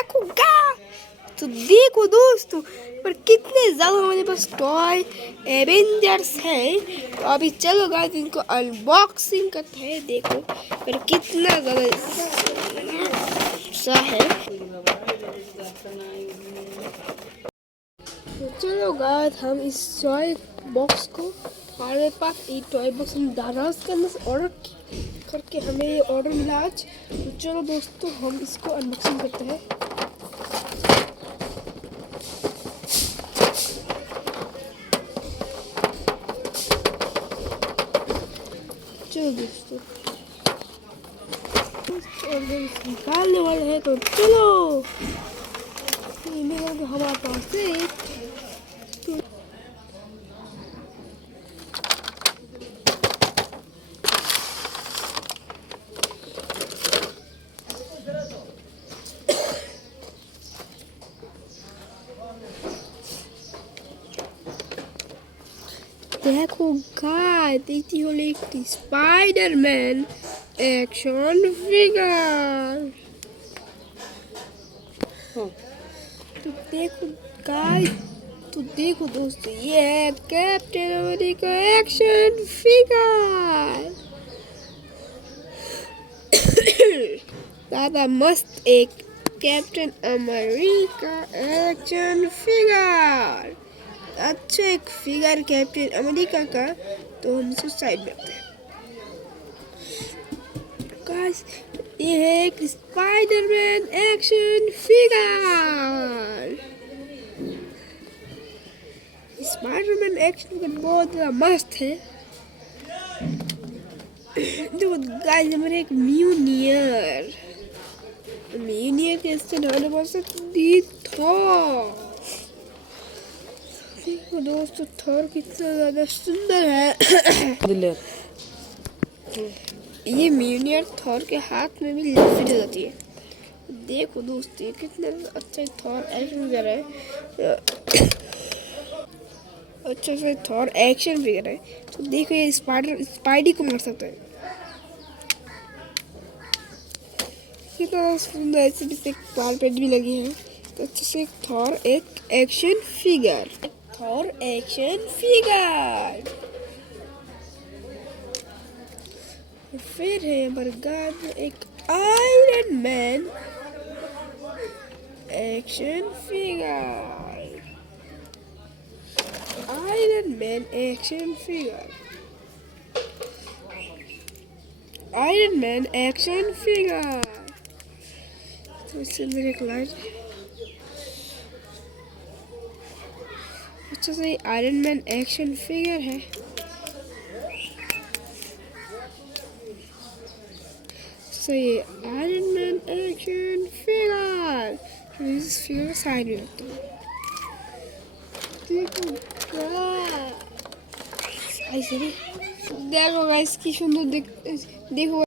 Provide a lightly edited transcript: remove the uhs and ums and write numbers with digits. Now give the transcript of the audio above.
देखो तो देखो दोस्तों, पर कितने ज़्यादा हमारे पास टॉय एवेंजर्स है। तो अभी चलो गाइस इनको अनबॉक्सिंग करते हैं। देखो पर कितना ज़्यादा सा है। तो चलो गाइस हम इस टॉय बॉक्स को, हमारे पास ये टॉय बॉक्स हम दाराज के अंदर ऑर्डर करके हमें ये ऑर्डर मिला आज। तो चलो दोस्तों हम इसको अनबॉक्सिंग करते हैं। चलो दोस्तों निकालने वाले हैं, तो चलो हमारे पास है। देखो गाइस, देखती हो एक स्पाइडरमैन एक्शन फिगर। तो देखो गाइस, तो देखो दोस्तों ये है कैप्टन अमेरिका एक्शन फिगर। ज़्यादा मस्त एक कैप्टन अमेरिका एक्शन फिगर। अच्छा एक फिगर कैप्टन अमेरिका का। तो हम इसको साइड में रखते हैं। गाइस ये है एक Spiderman action figure. Spiderman action figure बहुत मस्त है। देखो गाइस हमारे एक म्यूनियर के इससे हमारे पास थॉर। देखो दोस्तों थॉर कितना ज्यादा सुंदर है। ये म्यूनियर थॉर के हाथ में भी फिट हो जाती है। देखो दोस्तों ये कितना अच्छा थॉर एक्शन फिगर है। अच्छा से थॉर एक्शन फिगर है। तो देखो ये स्पाइडी को मार सकता है। कितना सुंदर ऐसे भी से कारपेट भी लगी है। तो अच्छे से थॉर एक action figure. Thor action figure. फिर है बरगाद एक iron man action figure. Iron man action figure. Iron man action figure. तो इसके अंदर एक लाइट। अच्छा से आयरन मैन एक्शन फिगर है। So ये आयरन मैन एक्शन फिगर। इस फिगर साइड में रखता हूँ। देखो गाइस की सुंदर देखो।